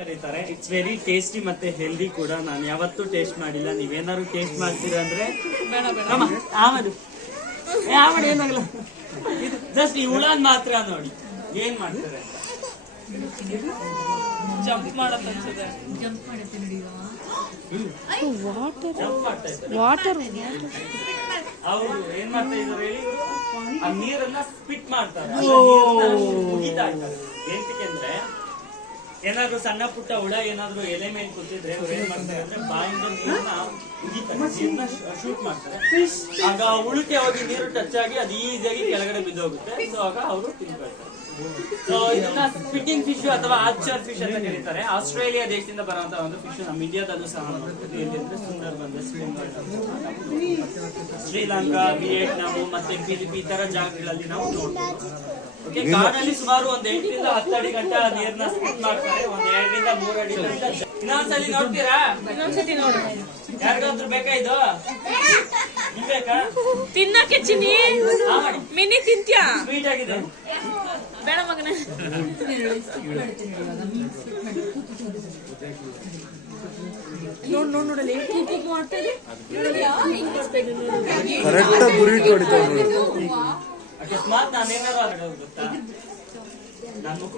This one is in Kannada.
ಕರೀತಾರೆ. ಇಟ್ಸ್ ವೆರಿ ಟೇಸ್ಟಿ ಮತ್ತೆ ಹೆಲ್ದಿ ಕೂಡ. ನಾನು ಯಾವತ್ತೂ ಟೇಸ್ಟ್ ಮಾಡಿಲ್ಲ. ನೀವೇನಾದ್ರು ಟೇಸ್ಟ್ ಮಾಡ್ತೀರಾ ಅಂದ್ರೆ ಆಮೇಲೆ ಏನಾಗಲ್ಲ. ಜಸ್ಟ್ ಈ ಹುಳನ್ ಮಾತ್ರ ನೋಡಿ ಏನ್ ಮಾಡ್ತಾರೆ. ಜಂಪ್ ಮಾಡತ್ ಅನ್ಸುತ್ತೆ. ವಾಟರ್ ಅವರು ಏನ್ ಮಾಡ್ತಾ ಇದಾರೆ ಹೇಳಿ, ಆ ನೀರನ್ನ ಸ್ಪಿಟ್ ಮಾಡ್ತಾರೆ. ಮುಗಿತಾ ಇದ್ದಾರೆ. ಎಂತಕ್ಕೆ ಅಂದ್ರೆ ಏನಾದ್ರು ಸಣ್ಣ ಪುಟ್ಟ ಹುಳ ಏನಾದ್ರು ಎಲೆ ಮೇಲೆ ಕೂತಿದ್ರೆ ಅವ್ರು ಏನ್ ಮಾಡ್ತಾರೆ ಅಂದ್ರೆ ಬಾಯಿಂದ ನೀರನ್ನ ಉಗಿತಾರೆ, ನೀರನ್ನ ಶೂಟ್ ಮಾಡ್ತಾರೆ. ಆಗ ಉಳುಕೆ ಹೋಗಿ ನೀರು ಟಚ್ ಆಗಿ ಅದು ಈಸಿಯಾಗಿ ಕೆಳಗಡೆ ಬಿದ್ದೋಗುತ್ತೆ. ಸೊ ಆಗ ಅವರು ತಿನ್ಕೊಳ್ತಾರೆ. ಸೊ ಇದನ್ನ ಸ್ಪಿಟ್ಟಿಂಗ್ ಫಿಶ್ ಅಥವಾ ಆರ್ಚರ್ ಫಿಶ್ ಅಂತ ಕರೀತಾರೆ. ಆಸ್ಟ್ರೇಲಿಯಾ ದೇಶದಿಂದ ಬರುವಂತಹ ಒಂದು ಫಿಶ್. ನಮ್ಮ ಇಂಡಿಯಾದಲ್ಲೂ ಸಹ ನೋಡ್ಬೋದು. ಎಲ್ಲಿಂದ್ರೆ ಸುಂದರ್ಬನ್, ಶ್ರೀಲಂಕಾ, ವಿಯೆಟ್ನಾಂ ಮತ್ತೆ ಫಿಲಿಪಿ ಈ ತರ ಜಾಗಗಳಲ್ಲಿ ನಾವು ನೋಡ್ಬೋದು. ಓಕೆ, ಕಾಡಲ್ಲಿ ಸುಮಾರು ಒಂದ್ 8 ರಿಂದ 10 ಅಡಿ ಗಂಟ ನೀರ್ನ ಸ್ಪಿಟ್ ಮಾಡ್ತಾರೆ. ಒಂದ್ 2 ರಿಂದ 3 ಅಡಿ ಗಂಟ. ಇನ್ನೊಂದ್ಸಲಿ ನೋಡ್ತೀರಾ? ಇನ್ನೊಂದ್ಸತಿ ನೋಡು. ಯಾರಿಗಾದ್ರೂ ಬೇಕಾ ಇದು? ನಿಮ್ ಬೇಕಾ ತಿನ್ನಕ್ಕೆ ಚಿನ್ನಿ? ಮಿನಿ ತಿಂತ್ಯಾ? ಸ್ವೀಟ್ ಆಗಿದೆ. ಬೇಡ ಮಗನೇ. ನೋಡಲಿ ಮಾಡ್ತಾ ಇದೆ. ಅಕಸ್ಮಾತ್ ನಾನೇನಾದ್ರು ಗೊತ್ತಾ, ನನ್ನ ಮುಖ